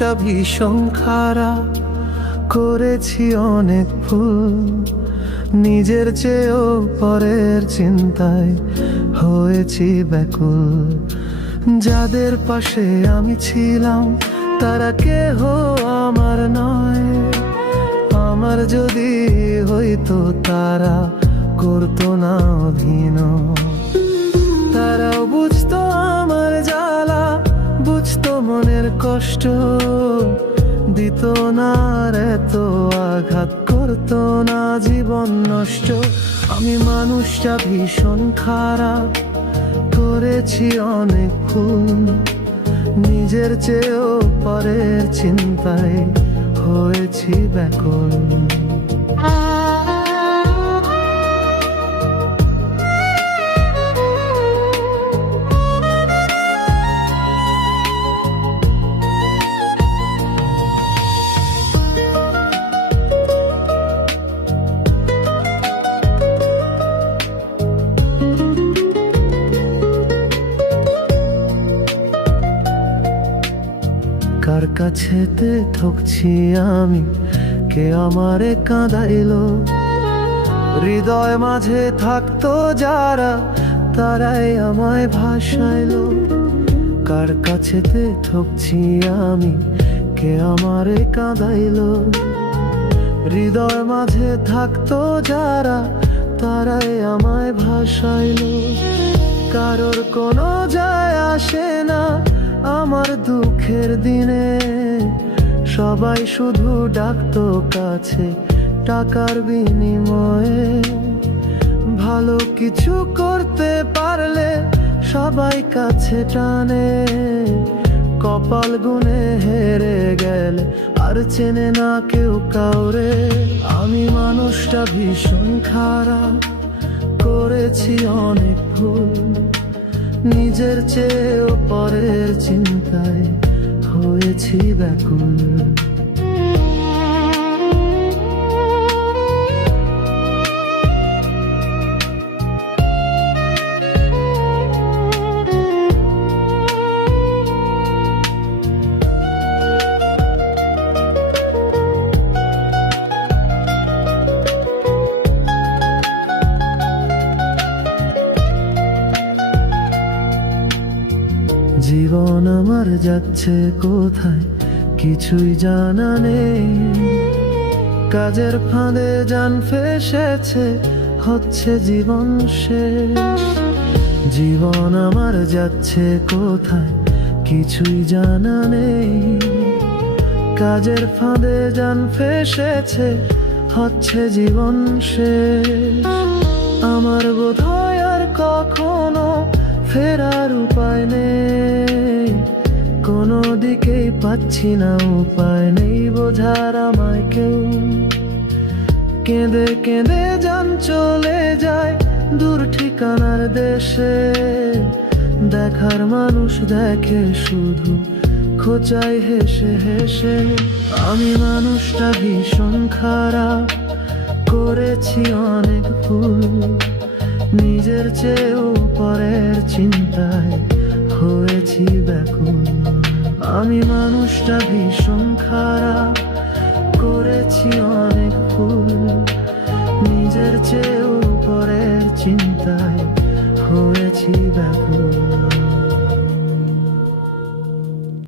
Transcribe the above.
মানুষটা ভীষণ খারাপ, করেছি অনেক ভুল, নিজের চেয়েও পরের চিন্তায় হয়েছি ব্যাকুল। যাদের পাশে আমি ছিলাম তারা কেহ আমার নয়, আমার যদি হইতো তারা করতো না অভিনয়। তারাও বুঝতো আমার জ্বালা, বুঝতো মনের কষ্ট, দিত না আর এত আঘাত, করতো না জীবন নষ্ট। আমি মানুষটা ভীষণ খারাপ, করেছি অনেক ভুল, নিজের চেয়েও পরের চিন্তায় হয়েছি ব্যাকুল। কার কাছেতে ঠকছি আমি, কে আমারে কাঁদাইলো, হৃদয় মাঝে থাকতো যারা তারাই আমায় ভাসাইলো। কার কাছেতে ঠকছি আমি, কে আমারে কাঁদাইলো, হৃদয় মাঝে থাকতো যারা তারাই আমায় ভাসাইলো। কারোর কোনো যায় আসে না আমার দুঃখের দিনে, সবাই শুধু ডাকতো কাছে টাকার বিনিময়ে। ভালো কিছু করতে পারলে সবাই কাছে টানে, কপাল গুনে হেরে গেলে আর চেনে না কেউ কাউরে। আমি মানুষটা ভীষণ খারাপ, করেছি অনেক ভুল, নিজের চেয়েও পরের চিন্তায় হয়েছি ব্যাকুল। জীবন আমার যাচ্ছে কোথায় কিছুই জানা নেই, কাজের ফাঁদে জান ফেসেছে হচ্ছে জীবন শেষ। জীবন আমার যাচ্ছে কোথায় কিছুই জানা নেই, কাজের ফাঁদে জান ফেসেছে হচ্ছে জীবন শেষ। আমার বোধহয় আর কখনো ফেরার উপায় নেই, কোনো দিকেই পাচ্ছি না উপায় নেই বোঝার আমায় কেউ। কেঁদে কেঁদে জান চলে যায় দূর ঠিকানার দেশে, দেখার মানুষ দেখে শুধু খোঁচায় হেসে হেসে। আমি মানুষটা ভীষণ খারাপ, করেছি অনেক ভুল, নিজের চেয়েও পরের চিন্তায় হয়েছি ব্যাকুল। আমি মানুষটা ভীষণ খারাপ, করেছি অনেক ভুল, নিজের চেয়েও পরের চিন্তা